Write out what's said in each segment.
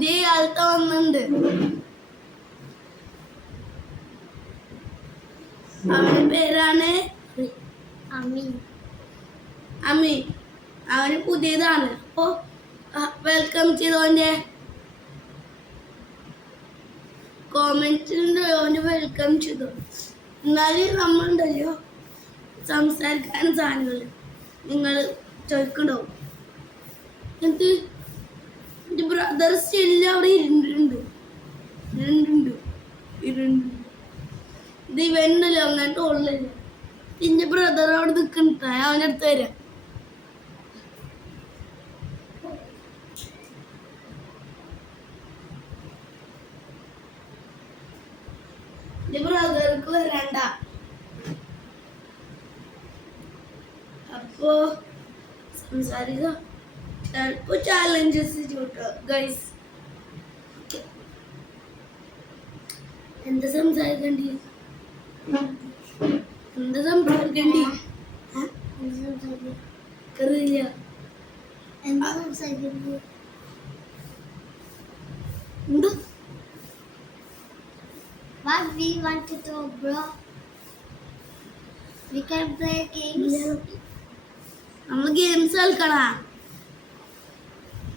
പുതിയ ആൾക്കാർ വന്നിട്ടുണ്ട്. അവന്റെ പേരാണ് അമി. അവന് പുതിയതാണ്. അപ്പോ വെൽക്കം ചെയ്തോന്റെ കോമെന്റിലുണ്ട്. അവന് വെൽക്കം ചെയ്തു. എന്നാലും നമ്മളുണ്ടല്ലോ സംസാരിക്കാൻ സാധനങ്ങൾ നിങ്ങൾ ചോദിക്കണ്ടാവും. എന്നിട്ട് എൻ്റെ ബ്രദർ സ്റ്റില്ല അവിടെ ഇരുണ്ടുണ്ട്. ഇത് ഇവന്നല്ലോ അങ്ങനത്തെ ഉള്ളല്ലോ. എൻ്റെ ബ്രദർ അവിടെ നിൽക്കണ്ട, അവനടുത്ത് വരാം. എൻ്റെ ബ്രദർക്ക് വരണ്ട. അപ്പോ സംസാരിക്ക. ചിലപ്പോ ചാലഞ്ചസ് ചോട്ടോ ഗൈസ്. എന്താ സംസാരിക്കണ്ടി? അറിയില്ല. എന്താ What we want to do, bro? We can play games. നമ്മൾ ഗെയിംസ് കളിക്കണ.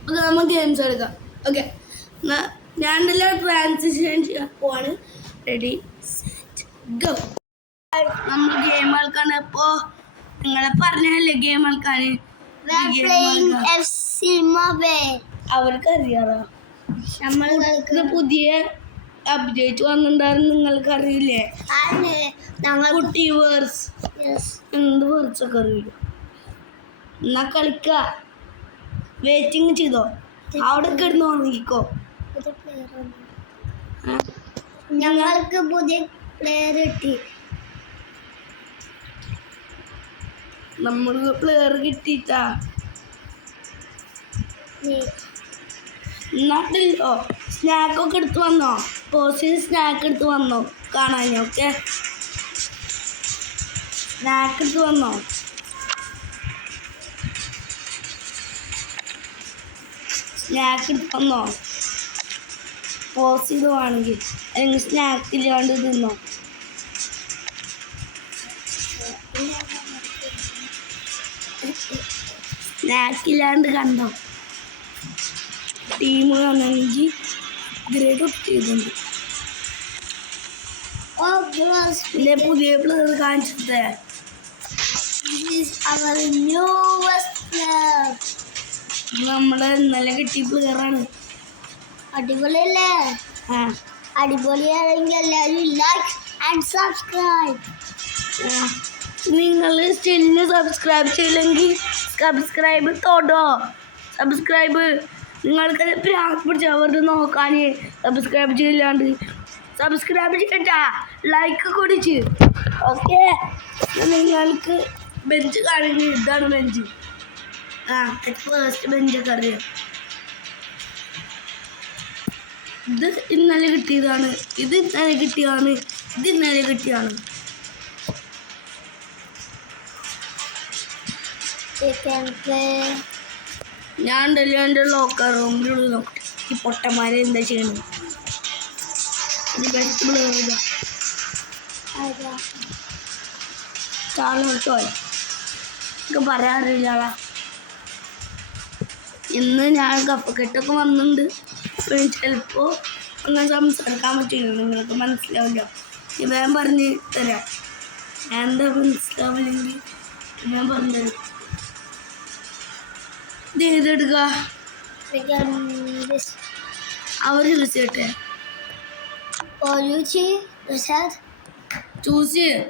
ഓക്കെ, നമ്മൾ ഗെയിംസ് കളിക്കാം. ഓക്കെ, ഞാൻ ട്രാൻസിഷൻ ചെയ്യാൻ പോവാണ്. Ready set go. നമ്മൾ ഗെയിം കളിക്കാണ്. ഇപ്പോ നിങ്ങളെ പറഞ്ഞല്ലേ ഗെയിം കളിക്കാന്. അവർക്ക് അറിയാറോ പുതിയ അപ്ഡേറ്റ് വന്നിട്ടുണ്ടായിരുന്നു? നിങ്ങൾക്ക് അറിയില്ലേ? കുട്ടി വേർസ് എന്ത് വേർഡ്സൊക്കെ അറിയില്ല. എന്നാ കളിക്ക. വെയിറ്റിംഗ് ചെയ്തോ. അവിടെ കിടന്ന് ഉറങ്ങിക്കോ. ഞങ്ങൾക്ക് പുതിയ പ്ലെയർ കിട്ടി. നമ്മൾക്ക് പ്ലെയർ കിട്ടിട്ടാ. എന്നാട്ടില്ലോ സ്നാക്കൊക്കെ എടുത്ത് വന്നോ? പോസിന് സ്നാക്ക് എടുത്ത് വന്നോ കാണാൻ? ഓക്കെ, സ്നാക്ക് എടുത്ത് വന്നോ? സ്നാക്ക് എടുത്ത് വന്നോ? പോസ് ചെയ്ത് വേണമെങ്കിൽ, അല്ലെങ്കിൽ സ്നാക്ക് ഇല്ലാണ്ട് തിന്നോ. സ്നാക്ക് ഇല്ലാണ്ട് കണ്ടോ? ടീം വന്നെങ്കിൽ ഗ്രേഡ് ഒക്കെ ചെയ്തിട്ടുണ്ട്. പിന്നെ പുതിയ പ്ലെയർ കാണിച്ചത് നമ്മളെ ഇന്നലെ കിട്ടിയ പ്ലെയറാണ്. അടിപൊളിയല്ലേ? അടിപൊളിയാണെങ്കിൽ എല്ലാവരും ലൈക്ക് ആൻഡ് സബ്സ്ക്രൈബ്. നിങ്ങൾ സ്റ്റില്ലിന് സബ്സ്ക്രൈബ് ചെയ്യില്ലെങ്കിൽ സബ്സ്ക്രൈബ് തൊടോ. സബ്സ്ക്രൈബ് നിങ്ങൾക്ക് പിടിച്ച അവർക്ക് നോക്കാൻ സബ്സ്ക്രൈബ് ചെയ്യില്ലാണ്ട്. സബ്സ്ക്രൈബ് ചെയ്യട്ടാ, ലൈക്ക് കുടിച്ച്. ഓക്കെ, നിങ്ങൾക്ക് ബെഞ്ച് കാണെങ്കിൽ ഇതാണ് ബെഞ്ച്. ഫസ്റ്റ് ബെഞ്ചൊക്കെ അറിയാം. ഇത് ഇന്നലെ കിട്ടിയതാണ്. ഇത് ഇന്നലെ കിട്ടിയതാണ്. ഇത് ഇന്നലെ കിട്ടിയതാണ്. ഞാൻ ഉണ്ടല്ലോ എൻ്റെ ലോക്കർ റൂമിലുള്ള നോക്കട്ടെ ഈ പൊട്ടന്മാരെ എന്താ ചെയ്യണത്. ഇത് ബെസ്റ്റ് പ്ലെയർ ചോയ ഒക്കെ പറയാറില്ല. ഇന്ന് ഞാൻ കപ്പക്കെട്ടൊക്കെ വന്നിട്ടുണ്ട്. ചിലപ്പോൾ അങ്ങനെ സംസാരിക്കാൻ പറ്റില്ല, നിങ്ങൾക്ക് മനസ്സിലാവില്ല. ഞാൻ പറഞ്ഞ് തരാം. ഞാൻ എന്താ മനസ്സിലാവില്ലെങ്കിൽ ഞാൻ പറഞ്ഞു തരും. ഇത് ചെയ്തെടുക്കുക. അവർ ചൂസ് ചെയ്യട്ടെ. ചൂസ് ചെയ്യും.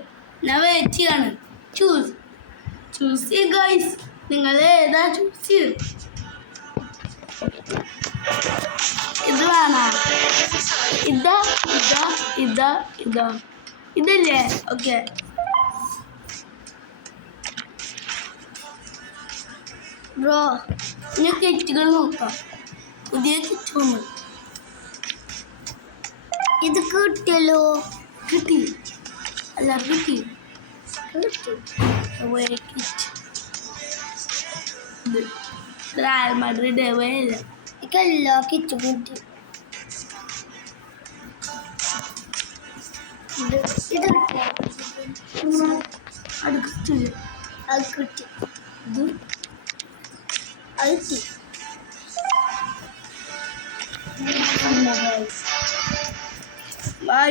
ഞാൻ വെയിറ്റ് ചെയ്യാണ്. ചൂസ് ചെയ്യ ഗൈസ്. നിങ്ങൾ ഏതാ ചൂസ് ചെയ്യും? ഇത് വേണോ? ഇതാ ഇതാ ഇതാ ഇതാ ഇതല്ലേ? ഓക്കെ, ബ്രോ ഞാൻ കിറ്റുകൾ നോക്കാം. പുതിയ കിറ്റ് വന്നു. ഇത് കിട്ടിയല്ലോ. കിട്ടി അല്ല കിട്ടി. റയൽ മാഡ്രിഡ് ഇതെല്ലാ കിച്ചു കിട്ടി ഇത് അടുക്കില്ല. അത് കിട്ടി ഇത് അത് കിട്ടി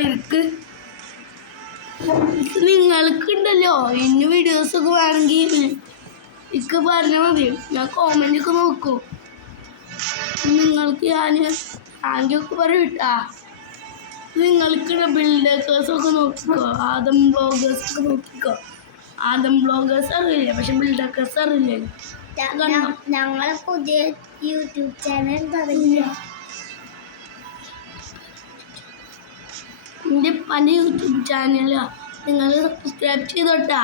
ഇരിക്ക്. നിങ്ങൾക്കുണ്ടല്ലോ ഇനി വീഡിയോസൊക്കെ വേണമെങ്കിൽ ഇക്ക് പറഞ്ഞാൽ മതി. ഞാൻ കോമൻ്റൊക്കെ നോക്കൂ. നിങ്ങൾക്ക് ഞാൻ താങ്ക്യൊക്കെ പറയൂട്ടാ. നിങ്ങൾക്ക് ബിൽഡേഴ്സൊക്കെ നോക്കിക്കോ. ആദം ബ്ലോഗേഴ്സൊക്കെ നോക്കിക്കോ. ആദം ബ്ലോഗേഴ്സ് അറിയില്ല, പക്ഷെ ബിൽഡേഴ്സ് അറിയില്ലല്ലോ. ഞങ്ങളെ പുതിയ യൂട്യൂബ് ചാനൽ തുടങ്ങിയ എൻ്റെ പല യൂട്യൂബ് ചാനലാണ്. നിങ്ങൾ സബ്സ്ക്രൈബ് ചെയ്തോട്ടാ.